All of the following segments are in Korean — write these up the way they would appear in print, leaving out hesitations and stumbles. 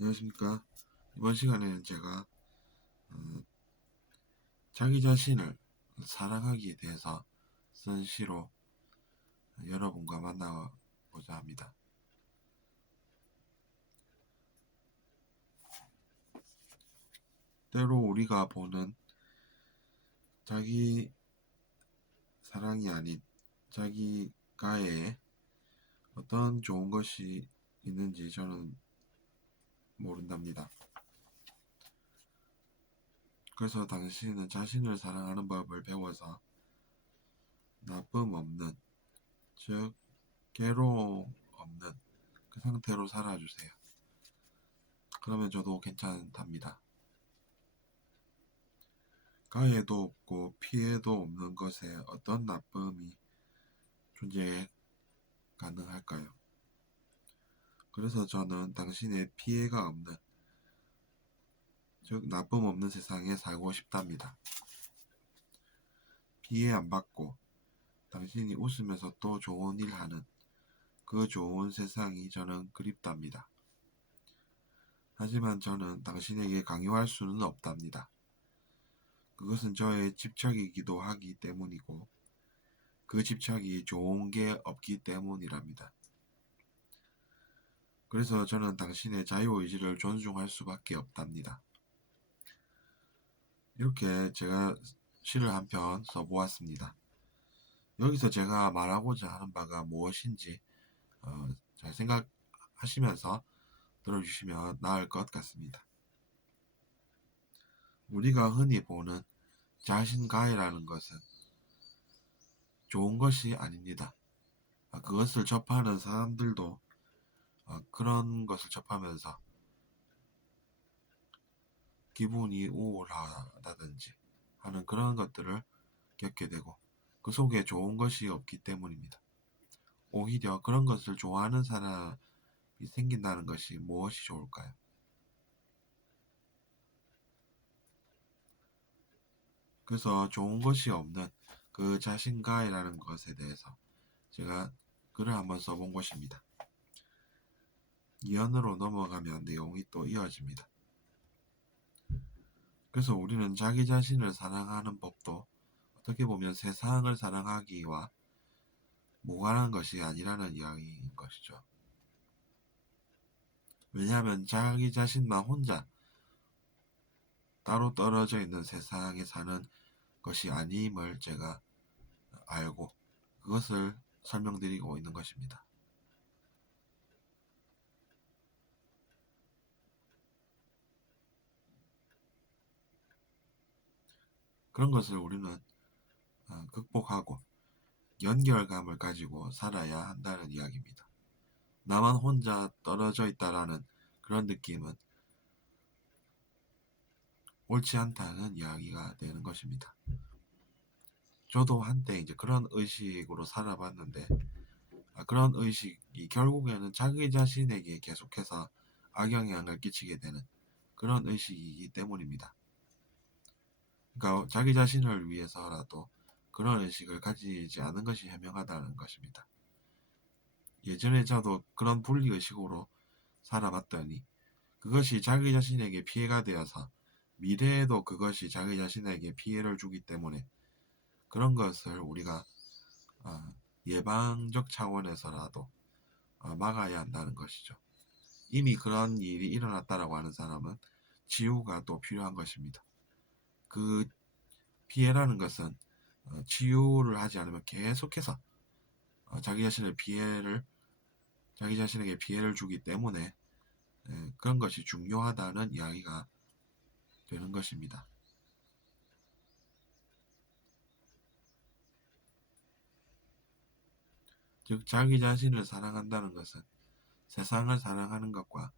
안녕하십니까. 이번 시간에는 제가 자기 자신을 사랑하기에 대해서 쓴 시로 여러분과 만나보자 합니다. 때로 우리가 보는 자기 사랑이 아닌 자기가에 어떤 좋은 것이 있는지 저는 모른답니다. 그래서 당신은 자신을 사랑하는 법을 배워서 나쁨 없는, 즉 괴로움 없는 그 상태로 살아주세요. 그러면 저도 괜찮답니다. 가해도 없고 피해도 없는 것에 어떤 나쁨이 존재 가능할까요? 그래서 저는 당신의 피해가 없는, 즉 나쁨 없는 세상에 살고 싶답니다. 피해 안 받고 당신이 웃으면서 또 좋은 일 하는 그 좋은 세상이 저는 그립답니다. 하지만 저는 당신에게 강요할 수는 없답니다. 그것은 저의 집착이기도 하기 때문이고 그 집착이 좋은 게 없기 때문이랍니다. 그래서 저는 당신의 자유의지를 존중할 수밖에 없답니다. 이렇게 제가 시를 한 편 써보았습니다. 여기서 제가 말하고자 하는 바가 무엇인지 잘 생각하시면서 들어주시면 나을 것 같습니다. 우리가 흔히 보는 자신가해라는 것은 좋은 것이 아닙니다. 그것을 접하는 사람들도 그런 것을 접하면서 기분이 우울하다든지 하는 그런 것들을 겪게 되고 그 속에 좋은 것이 없기 때문입니다. 오히려 그런 것을 좋아하는 사람이 생긴다는 것이 무엇이 좋을까요? 그래서 좋은 것이 없는 그 자신가해라는 것에 대해서 제가 글을 한번 써본 것입니다. 이연으로 넘어가면 내용이 또 이어집니다. 그래서 우리는 자기 자신을 사랑하는 법도 어떻게 보면 세상을 사랑하기와 무관한 것이 아니라는 이야기인 것이죠. 왜냐하면 자기 자신만 혼자 따로 떨어져 있는 세상에 사는 것이 아님을 제가 알고 그것을 설명드리고 있는 것입니다. 그런 것을 우리는 극복하고 연결감을 가지고 살아야 한다는 이야기입니다. 나만 혼자 떨어져 있다라는 그런 느낌은 옳지 않다는 이야기가 되는 것입니다. 저도 한때 이제 그런 의식으로 살아봤는데 그런 의식이 결국에는 자기 자신에게 계속해서 악영향을 끼치게 되는 그런 의식이기 때문입니다. 그러니까 자기 자신을 위해서라도 그런 의식을 가지지 않은 것이 현명하다는 것입니다. 예전에 저도 그런 분리의식으로 살아봤더니 그것이 자기 자신에게 피해가 되어서 미래에도 그것이 자기 자신에게 피해를 주기 때문에 그런 것을 우리가 예방적 차원에서라도 막아야 한다는 것이죠. 이미 그런 일이 일어났다라고 하는 사람은 치유가 또 필요한 것입니다. 그 피해라는 것은 치유를 하지 않으면 계속해서 자기 자신에게 피해를 주기 때문에 그런 것이 중요하다는 이야기가 되는 것입니다. 즉 자기 자신을 사랑한다는 것은 세상을 사랑하는 것과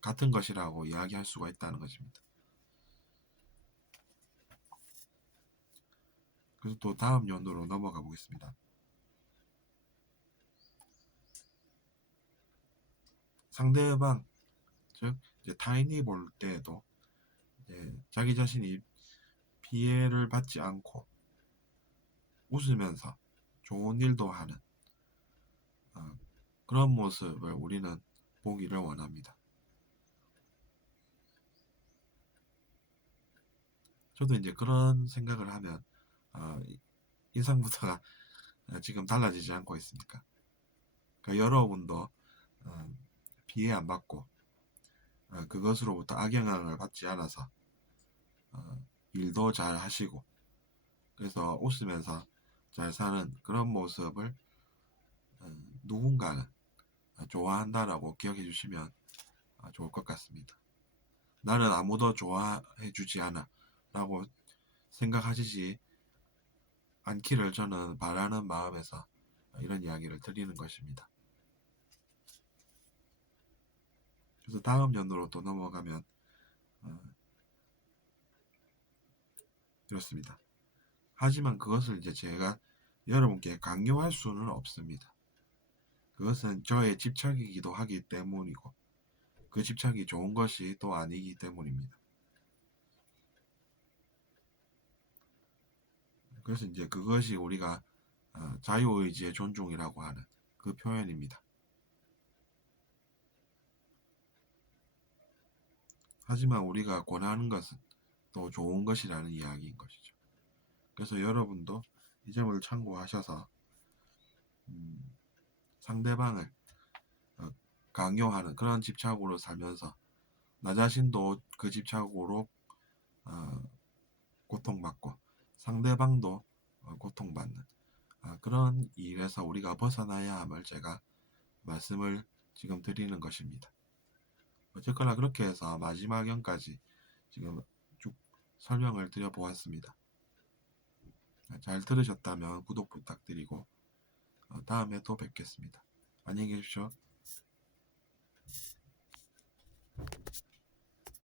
같은 것이라고 이야기할 수가 있다는 것입니다. 그래서 또 다음 연도로 넘어가 보겠습니다. 상대방, 즉 이제 타인이 볼 때에도 자기 자신이 피해를 받지 않고 웃으면서 좋은 일도 하는 그런 모습을 우리는 보기를 원합니다. 저도 이제 그런 생각을 하면 인상부터가 지금 달라지지 않고 있으니까. 그러니까 여러분도 피해 안 받고 그것으로부터 악영향을 받지 않아서 일도 잘 하시고 그래서 웃으면서 잘 사는 그런 모습을 누군가는 좋아한다라고 기억해 주시면 좋을 것 같습니다. 나는 아무도 좋아해 주지 않아 라고 생각하시지 않기를 저는 바라는 마음에서 이런 이야기를 드리는 것입니다. 그래서 다음 연도로 또 넘어가면 이렇습니다. 하지만 그것을 이제 제가 여러분께 강요할 수는 없습니다. 그것은 저의 집착이기도 하기 때문이고 그 집착이 좋은 것이 또 아니기 때문입니다. 그래서 이제 그것이 우리가 자유의지의 존중이라고 하는 그 표현입니다. 하지만 우리가 권하는 것은 또 좋은 것이라는 이야기인 것이죠. 그래서 여러분도 이 점을 참고하셔서 상대방을 강요하는 그런 집착으로 살면서 나 자신도 그 집착으로 고통받고 상대방도 고통받는 그런 일에서 우리가 벗어나야 함을 제가 말씀을 지금 드리는 것입니다. 어쨌거나 그렇게 해서 마지막 연까지 지금 쭉 설명을 드려보았습니다. 잘 들으셨다면 구독 부탁드리고 다음에 또 뵙겠습니다. 안녕히 계십시오.